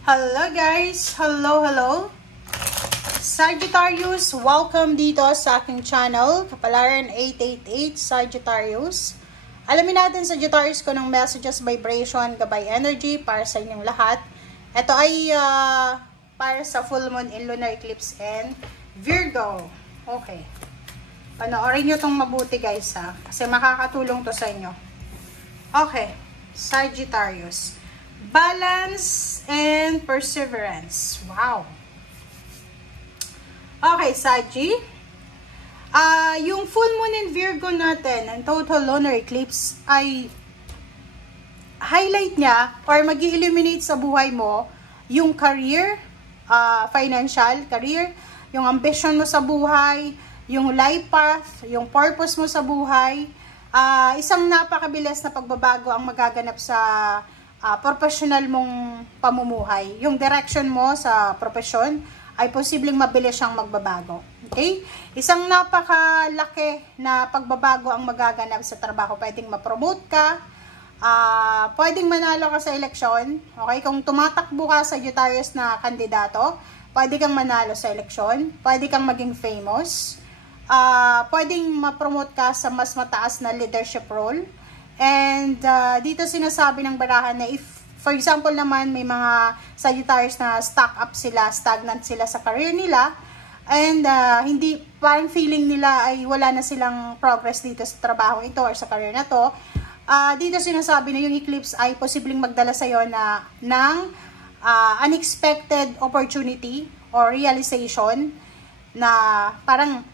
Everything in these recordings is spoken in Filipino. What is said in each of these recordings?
Hello guys! Hello! Sagittarius, welcome dito sa aking channel, Kapalaran 888 Sagittarius. Alamin natin Sagittarius ko ng messages, vibration, gabay energy para sa inyong lahat. Ito ay para sa full moon in lunar eclipse and Virgo. Okay. Panoorin nyo itong mabuti guys ha, kasi makakatulong to sa inyo. Okay, Sagittarius. Balance and perseverance. Wow. Okay, Saggy. Yung full moon in Virgo natin, ang total lunar eclipse, ay highlight niya or mag-illuminate sa buhay mo yung career, financial career, yung ambition mo sa buhay, yung life path, yung purpose mo sa buhay. Isang napakabilis na pagbabago ang magaganap sa professional mong pamumuhay. Yung direction mo sa profession ay posibleng mabilis siyang magbabago. Okay? Isang napakalaki na pagbabago ang magaganap sa trabaho. Pwedeng ma-promote ka, pwedeng manalo ka sa eleksyon. Okay? Kung tumatakbo ka sa Sagittarius na kandidato, pwede kang manalo sa eleksyon, pwede kang maging famous, pwedeng ma-promote ka sa mas mataas na leadership role. And dito sinasabi ng barahan na if, for example naman, may mga Sagittarius na stagnant sila sa career nila, and hindi, parang feeling nila ay wala na silang progress dito sa trabaho ito or sa career na to, dito sinasabi na yung eclipse ay posibleng magdala sa'yo ng unexpected opportunity or realization na parang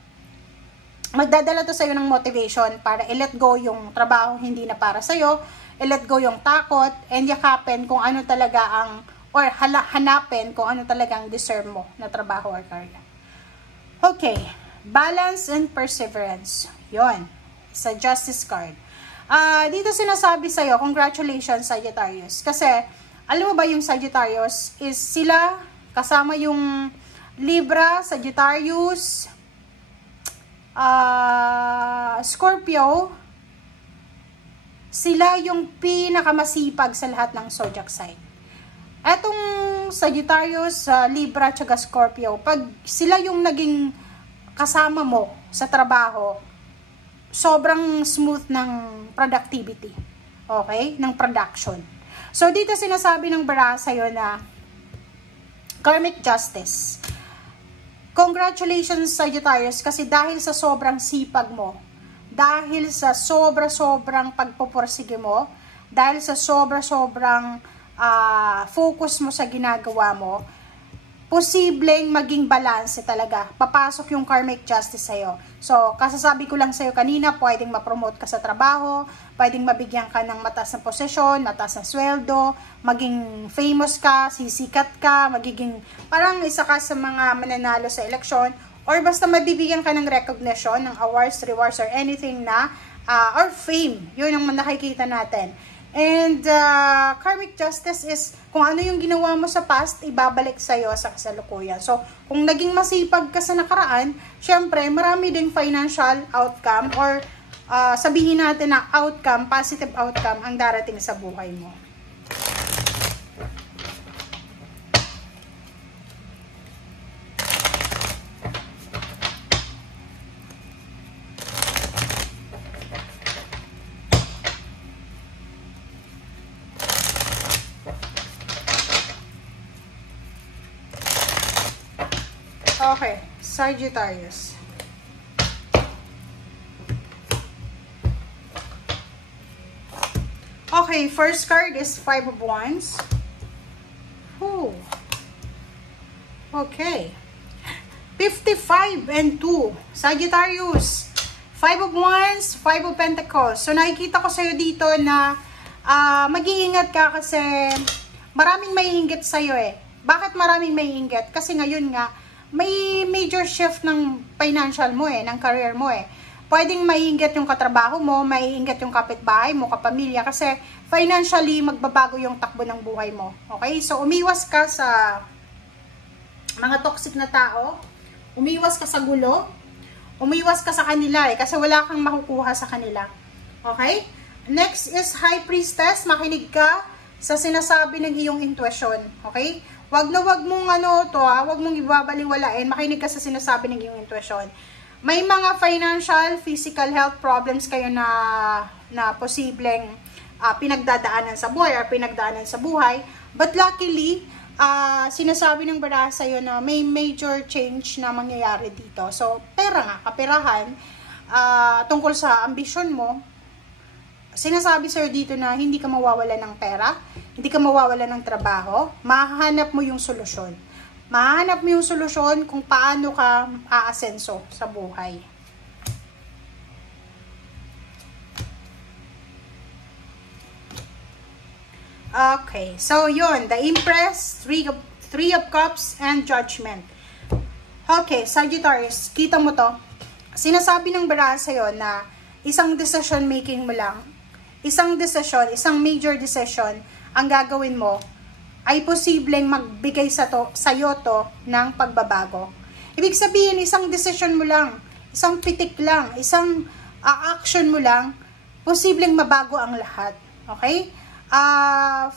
magdadala to sa'yo ng motivation para i-let go yung trabaho hindi na para sa'yo, i-let go yung takot, and yakapin kung ano talaga ang, or hanapin kung ano talagang deserve mo na trabaho or career. Okay, balance and perseverance. Yon, sa Justice card. Dito sinasabi sa'yo, congratulations Sagittarius. Kasi, alam mo ba yung Sagittarius is sila kasama yung Libra, Sagittarius, Scorpio, sila yung pinakamasipag sa lahat ng zodiac sign. Etong Sagittarius, Libra, at Scorpio, pag sila yung naging kasama mo sa trabaho, sobrang smooth ng productivity. Okay? Ng production. So, dito sinasabi ng bara sa'yo na karmic justice. Congratulations Sagittarius kasi dahil sa sobrang sipag mo, dahil sa sobrang pagpupursige mo, dahil sa sobrang focus mo sa ginagawa mo, posibleng maging balance talaga. Papasok yung karmic justice sa'yo. So, kasasabi ko lang sa'yo kanina, pwedeng ma-promote ka sa trabaho, pwedeng mabigyan ka ng mataas na posisyon, mataas na sweldo, maging famous ka, sisikat ka, magiging parang isa ka sa mga mananalo sa eleksyon, or basta mabibigyan ka ng recognition, ng awards, rewards, or anything na, or fame. Yun ang nakikita natin. And karmic justice is kung ano yung ginawa mo sa past, ibabalik sa'yo sa kasalukuyan. So, kung naging masipag ka sa nakaraan, syempre, marami ding financial outcome or sabihin natin na outcome, positive outcome ang darating sa buhay mo. Okay, Sagittarius. Okay, first card is 5 of Wands. Ooh. Okay. 55 and 2. Sagittarius. 5 of Wands, 5 of Pentacles. So, nakikita ko sa'yo dito na mag-iingat ka kasi maraming maiinggit sa'yo eh. Bakit maraming maiinggit? Kasi ngayon nga, may major shift ng financial mo eh, ng career mo eh. Pwedeng maiinggit yung katrabaho mo, maiinggit yung kapitbahay mo, kapamilya, kasi financially magbabago yung takbo ng buhay mo. Okay? So, umiwas ka sa mga toxic na tao, umiwas ka sa gulo, umiwas ka sa kanila eh, kasi wala kang makukuha sa kanila. Okay? Next is High Priestess, makinig ka sa sinasabi ng iyong intuition. Okay? wag mong wag mong ibabaliwalain, makinig ka sa sinasabi ng iyong intuition. May mga financial, physical health problems kayo na posibleng pinagdadaanan sa buhay or pinagdaanan sa buhay. But luckily, sinasabi ng baraha sa'yo na may major change na mangyayari dito. So, pera nga, kaperahan, tungkol sa ambisyon mo, sinasabi sa'yo dito na hindi ka mawawala ng pera, hindi ka mawawala ng trabaho, mahahanap mo yung solusyon. Mahanap mo yung solusyon kung paano ka aasenso sa buhay. Okay, so yun, the Empress, Three of Cups, and Judgment. Okay, Sagittarius, kita mo to. Sinasabi ng baraha sa'yo na isang decision making mo lang, isang major decision ang gagawin mo ay posibleng magbigay sa'yo to ng pagbabago. Ibig sabihin, isang decision mo lang, isang pitik lang, isang action mo lang, posibleng mabago ang lahat. Okay?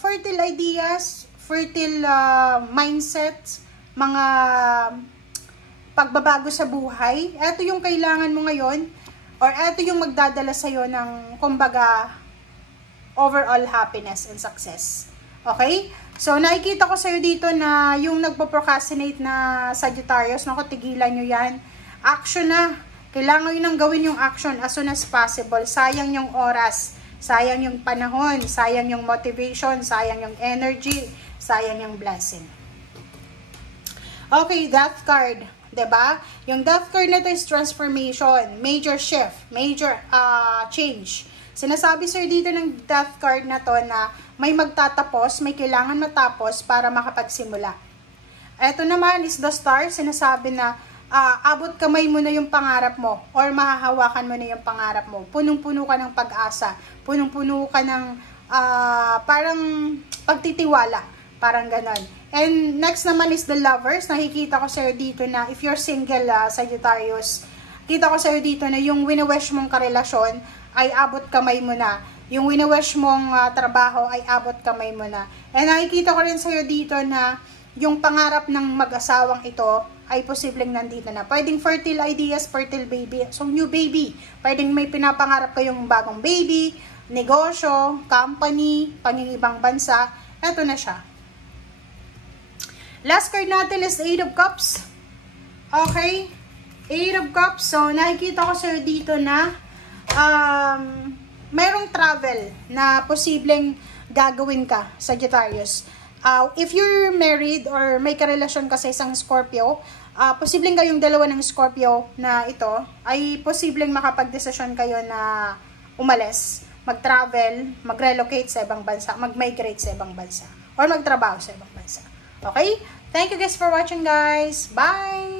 Fertile ideas, fertile mindset, mga pagbabago sa buhay. Ito yung kailangan mo ngayon, or ito yung magdadala sa'yo ng, kumbaga, overall happiness and success. Okay? So, nakikita ko sa'yo dito na yung nagpo-procrastinate na Sagittarius, naku, tigilan nyo yan. Action na. Kailangan nyo nang gawin yung action as soon as possible. Sayang yung oras, sayang yung panahon, sayang yung motivation, sayang yung energy, sayang yung blessing. Okay, Death card. Diba? Yung Death card na to is transformation, major shift, major change. Sinasabi sir dito ng Death card na to na may magtatapos, may kailangan matapos para makapagsimula. Ito naman is the Star, sinasabi na abot kamay mo na yung pangarap mo or mahahawakan mo na yung pangarap mo. Punong-puno ka ng pag-asa, punong-puno ka ng parang pagtitiwala, parang ganon. And next naman is the Lovers. Nakikita ko sir dito na if you're single, Sagittarius, kita ko sir dito na yung wini-wish mong karelasyon ay abot kamay mo na. Yung wini-wish mong trabaho ay abot kamay mo na. And nakikita ko rin sa'yo dito na yung pangarap ng mag-asawang ito ay posibleng nandito na. Pwedeng fertile ideas, fertile baby. So, new baby. Pwedeng may pinapangarap kayong bagong baby, negosyo, company, pangingibang bansa. Ito na siya. Last card natin is 8 of Cups. Okay? 8 of Cups. So, nakikita ko sa'yo dito na mayroong travel na posibleng gagawin ka, Sagittarius. If you're married or may karelasyon ka sa isang Scorpio, posibleng kayong dalawa ng Scorpio na ito, ay posibleng makapag-desisyon kayo na umalis, mag-travel, mag-relocate sa ibang bansa, mag-migrate sa ibang bansa, or magtrabaho sa ibang bansa. Okay? Thank you guys for watching guys. Bye!